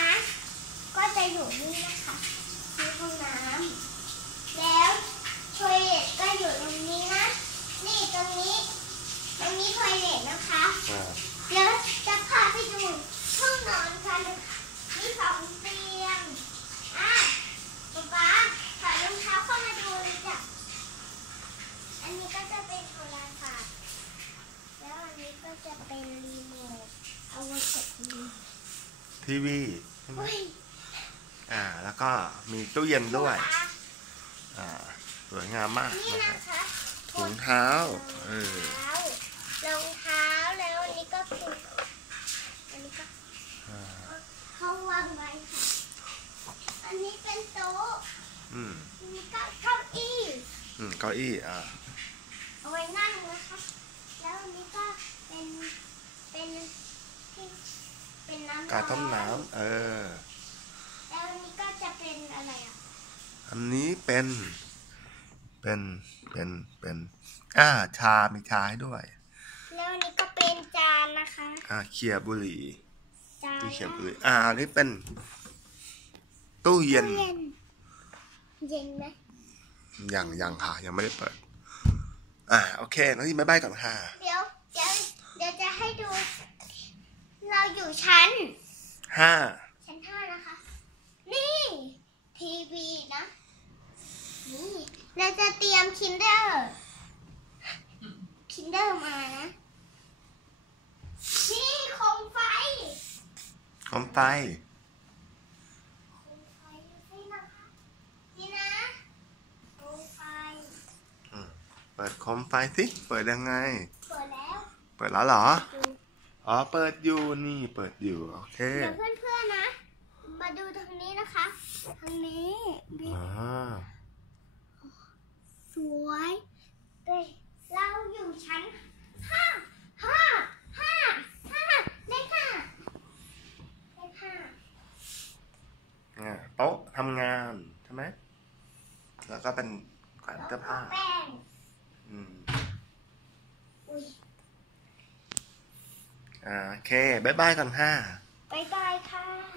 นะ ก็จะอยู่นี่นะคะมีห้องน้ำแล้วทอยเลทก็อยู่ตรงนี้นะ นี่ตรงนี้ ตรงนี้ทอยเลทนะคะเดี๋ยวจะพาไปดูห้องนอนกันะมีสองเตียงอะป๊าป๊าถอดรองเท้าเข้ามาดูเลยจ้ะอันนี้ก็จะเป็นโทรศัพท์แล้วอันนี้ก็จะเป็นรีโมทเอาไว้กดรี วีใช่ไหมเฮ้ยอ่า แล้วก็มีตู้เย็นด้วยตาอ่า สวยงามมากนี่นะนะคะคะถุงเท้า เออ รองเท้า แล้วอันนี้ก็คืออันนี้ก็อ่าเขาวางไว้ค่ะอันนี้เป็นโต๊ะอืม อันนี้ก็เก้าอี้ อืม เก้าอี้ อ่า เอาไว้นั่งนะคะ แล้วอันนี้ก็เป็นเป็นที่เป็นน้ำ การต้มร้อน้ำเออ แล้วอันนี้ก็จะเป็นอะไรอะ อันนี้เป็น เป็น เป็น เป็น อ่า ชา มีชาให้ด้วย แล้วอันนี้ก็เป็นจานนะคะอ่าเคลียร์บุหรี่จานตู้เขียนบุหรี่อ่า อันนี้เป็นตู้เย็น ตู้เย็น เย็นไหมยังยังค่ะ ยังไม่ได้เปิด อ่า โอเคน้องทีบายบายก่อนค่ะ เดี๋ยวเดี๋ยวเดี๋ยวจะให้ดู เราอยู่ชั้น ห้าชั้นห้านะคะ นี่ ทีวีนะ นี่เราจะเตรียมคินเดอร์คินเดอร์มานะ นี่โคมไฟคอมไฟโคมไฟนี่นะคะนี่นะโคมไฟเปิดคอมไฟสิ เปิดยังไง เปิดแล้ว เปิดแล้วเหรอดู อ๋อ เปิดอยู่ นี่เปิดอยู่ โอเค เดี๋ยวเพื่อนๆนะ มาดูทางนี้นะคะ ทางนี้มีอ่าสวยเฮ้ยเราอยู่ชั้นห้าห้าห้าห้าเลขห้าเลขห้าอ่าโต๊ะทำงาน ใช่ไหม แล้วก็เป็นแขวนเสื้อผ้าแป้งอืม อุ้ย อ่าโอเคบายบายก่อนค่ะบายบายค่ะ